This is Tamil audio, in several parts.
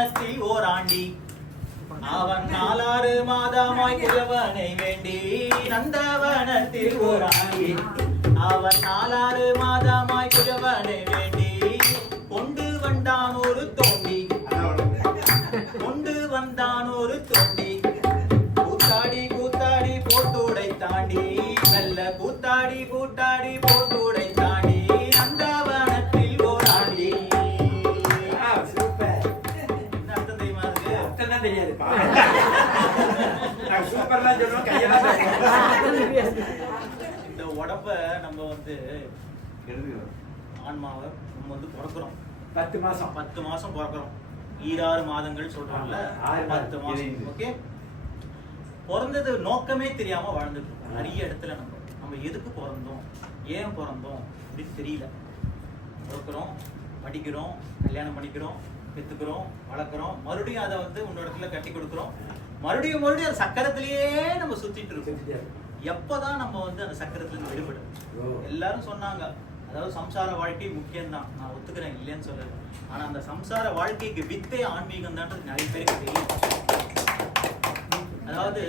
நந்தவனத்தில் ஓராண்டி அவன் 4 மாதமாய் குயவனை வேண்டி நந்தவனத்தில் ஓராண்டி அவன் 4 மாதமாய் குயவனை வேண்டி கொண்டு வந்தான் ஒரு தோண்டி கொண்டு வந்தான் ஒரு தோண்டி கூத்தாடி கூத்தாடி போட்டுடை தாண்டி மெல்ல கூத்தாடி கூத்தாடி போட்டுடை தாண்டி நந்தவனத்தில் ஓராண்டி. சூப்பர். என்ன அர்த்தம் தெரியுமா? அதுக்கு அர்த்தம் தான் தெரியாது. சூப்பர்லாம் சொல்லுவோம், கையெல்லாம் இந்த உடம்ப நம்ம வந்து ஆன்மாவை நம்ம வந்து பிறக்கிறோம் 10 மாசம் 10 மாசம் பிறக்கிறோம். 6 மாதங்கள் சொல்றாங்கல்ல, 10 மாசம். ஓகே, பிறந்தது நோக்கமே தெரியாம வாழ்ந்துட்டு இருக்கோம் நிறைய இடத்துல. நம்ம எதுக்கு பிறந்தோம், ஏன் பிறந்தோம் அப்படின்னு தெரியல. பிறக்கிறோம், படிக்கிறோம், கல்யாணம் பண்ணிக்கிறோம், பெத்துக்கிறோம், வளர்க்குறோம், மறுபடியும் அதை வந்து இன்னொரு இடத்துல கட்டி கொடுக்குறோம், மறுபடியும் மறுபடியும் அந்த சக்கரத்திலேயே நம்ம சுத்திட்டு இருக்கோம். எப்பதான் நம்ம வந்து அந்த சக்கரத்துல இருந்து விடுபடும்? எல்லாரும் சொன்னாங்க, அதாவது சம்சார வாழ்க்கை முக்கியம்தான், நான் ஒத்துக்கிறேன், இல்லைன்னு சொல்லல. ஆனா அந்த சம்சார வாழ்க்கைக்கு வித்தே ஆன்மீகம் தான் நிறைய பேருக்கு தெரியும். அதாவது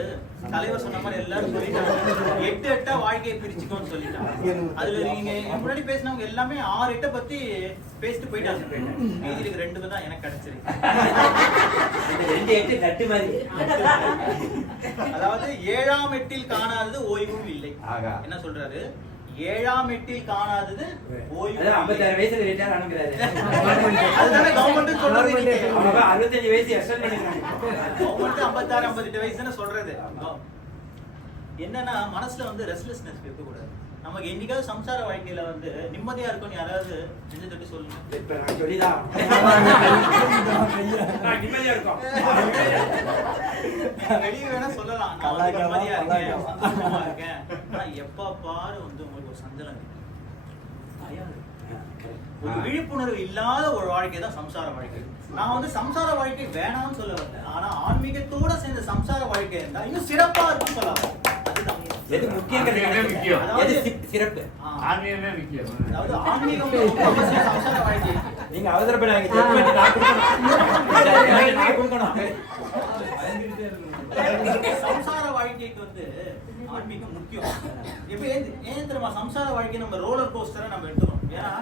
தலைவர் சொன்ன மாதிரி எல்லாரும் சொல்லிட்டாங்க 8 வாழ்க்கையை பிரிச்சுக்கோன்னு சொல்லிட்டாங்க. அதுல நீங்க முன்னாடி பேசினவங்க எல்லாமே 6 8 பத்தி பேசிட்டு போயிட்டாங்க. மீதி இருக்கு 2 தான் எனக்கு கிடைச்சிருக்கு. அதாவது 7ஆம் எட்டில் காணாதது ஓய்வும் இல்லை. என்ன சொல்றாரு? 7ஆம் எட்டில் காணாதது ஓய்வு. 56 வயசுல ரிட்டையர் ஆனங்கறாரு. அதுதானே கவர்மெண்ட் சொல்றது. 65 வயசு எக்ஸ்டெண்ட் பண்ணிருக்காங்க. கவர்மெண்ட் 56 58 வயசுன்னு சொல்றது. என்னன்னா மனசுல வந்து ரெஸ்ட்லெஸ்னஸ் இருக்க கூடாது. நமக்கு என்னைக்காவது சம்சார வாழ்க்கையில வந்து நிம்மதியா இருக்கும்னு யாராவது நெஞ்சு தட்டி சொல்லுங்க. இப்ப நான் சொல்லிதான் நிம்மதியா இருக்கும். வெளியே வேணா சொல்லலாம், நான் வந்து நிம்மதியா இருக்கேன், சந்தோஷமா இருக்கேன். ஆனா எப்ப பாரு வந்து உங்களுக்கு ஒரு சஞ்சலம் இருக்கு, பயம் இருக்கு. ஒரு விழிப்புணர்வு இல்லாத ஒரு வாழ்க்கை தான் சம்சார வாழ்க்கை. நான் வந்து சம்சார வாழ்க்கை வேணாம்னு சொல்ல வரல, ஆனா ஆன்மீகத்தோட சேர்ந்த சம்சார வாழ்க்கை இருந்தா இன்னும் சிறப்பா இருக்கும்னு சொல்லலாம். அதுதான் எது முக்கியங்கிறது முக்கியம், எது சிறப்பு, ஆன்மீகமே முக்கியம். அதாவது ஆன்மீகம் ரொம்ப அவசியம் சம்சார வாழ்க்கை. நீங்க அவசரப்படாதீங்க, ஜட்ஜ்மென்ட் நான் கொடுக்கணும். சம்சார வாழ்க்கைக்கு வந்து ஆன்மீகம் முக்கியம். இப்ப ஏன் தெரியுமா? சம்சார வாழ்க்கை நம்ம ரோலர் கோஸ்டரை நம்ம எடுத்துறோம். ஏன்னா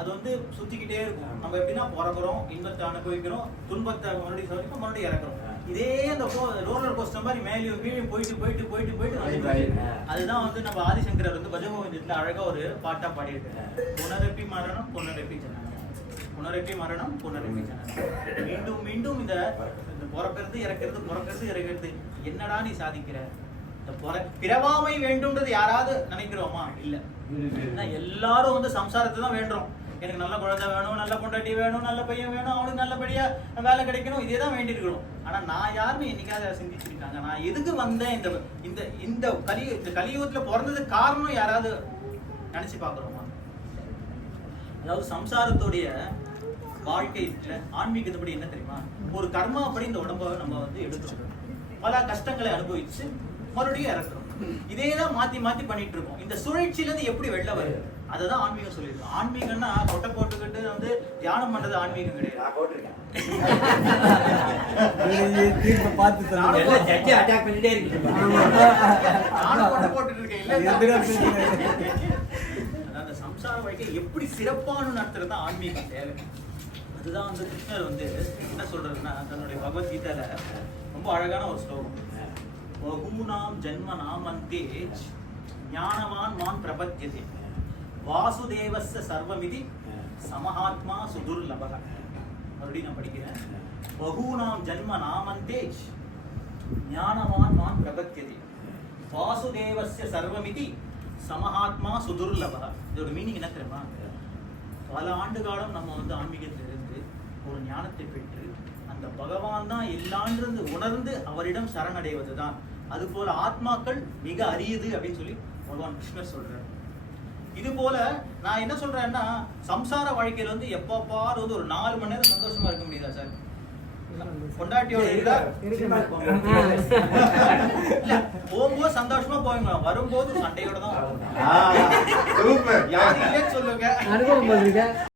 அது வந்து சுத்திக்கிட்டே இருக்கும். நம்ம எப்படின்னா பிறகுறோம், இன்பத்தை அனுபவிக்கிறோம், துன்பத்தை மறுபடியும் சோதிக்கும், மறுபடியும் இறக்குறோம். இதே அந்த ரோலர் கோஸ்டர் மாதிரி மேலேயும் கீழே போயிட்டு போயிட்டு போயிட்டு போயிட்டு அதுதான் வந்து நம்ம ஆதிசங்கரர் வந்து பஜகோவிந்தத்துல அழகா ஒரு பாட்டா பாடியிருக்காரு. புனரப்பி மரணம் புனரப்பி ஜனனம், புனரப்பி மரணம் புனரப்பி ஜனனம். மீண்டும் மீண்டும் இந்த பிறக்கிறது இறக்கிறது பிறக்கிறது இறக்கிறது. என்னடா நீ சாதிக்கிற? இந்த பிறவாமை வேண்டும்ன்றது யாராவது நினைக்கிறோமா? இல்ல. எல்லாரும் வந்து சம்சாரத்தை தான் வேண்டுறோம். எனக்கு நல்ல குழந்தை வேணும், நல்ல பொண்டாட்டி வேணும், நல்ல பையன் வேணும், அவனுக்கு நல்லபடியா வேலை கிடைக்கணும், இதே தான் வேண்டி இருக்கணும். ஆனா நான் யாருன்னு என்னைக்காவது சிந்திச்சிருக்காங்க? நான் எதுக்கு வந்தேன்? இந்த இந்த கலியுகத்துல பிறந்ததுக்கு காரணம் யாராவது நினைச்சு பாக்குறோமா? அதாவது சம்சாரத்துடைய வாழ்க்கையில ஆன்மீகத்தபடி என்ன தெரியுமா? ஒரு கர்மா அப்படி இந்த உடம்ப நம்ம வந்து எடுத்துக்கிறோம், பல கஷ்டங்களை அனுபவிச்சு மறுபடியும் இறக்குறோம். இதேதான் மாத்தி மாத்தி பண்ணிட்டு இருக்கோம். இந்த சுழற்சியில இருந்து எப்படி வெளில வருது? அததான் ஆன்மீகம் சொல்லியிருக்கோம். ஆன்மீகம்னா கொட்டை போட்டுக்கிட்டு வந்து தியானம் பண்றது ஆன்மீகம் கிடையாது. நான் போட்டிருக்கேன். அந்த சம்சார வாழ்க்கை எப்படி சிறப்பான நடத்துறது ஆன்மீகம் தேவை. அதுதான் வந்து கிருஷ்ணர் வந்து என்ன சொல்றதுன்னா, தன்னுடைய பகவத்கீதையில ரொம்ப அழகான ஒரு ஸ்லோகம். பகூனாம் ஜன்ம நாமந்தே ஞானவான் மான் பிரபத்யதே வாசுதேவஸ்ய சர்வமிதி சமஹாத்மா சுதுர்லபக. மறுபடியும் நான் படிக்கிறேன். பகூனாம் ஜன்ம நாமந்தே ஞானவான் மான் பிரபத்யதே வாசுதேவஸ்ய சர்வமிதி சமஹாத்மா சுதுர்லபக. இதோட மீனிங் என்ன தெரியுமா? பல ஆண்டு காலம் நம்ம வந்து ஆன்மீகத்தில் இருந்து ஒரு ஞானத்தை பெற்று அந்த பகவான் தான் எல்லான்றது உணர்ந்து அவரிடம் சரணடைவதுதான். அது போல ஆத்மாக்கள் மிக அரியது அப்படின்னு சொல்லி பகவான் கிருஷ்ணர் சொல்றாரு. இது போல நான் என்ன சொல்றேன்னா, சம்சார வாழ்க்கையில வந்து எப்ப பாரு வந்து ஒரு 4 மணி நேரம் சந்தோஷமா இருக்க முடியுதா சார்? பொண்டாட்டியோட போகும்போது சந்தோஷமா போவீங்க, வரும்போது சண்டையோட தான். யாரும் இல்லைன்னு சொல்லுங்க.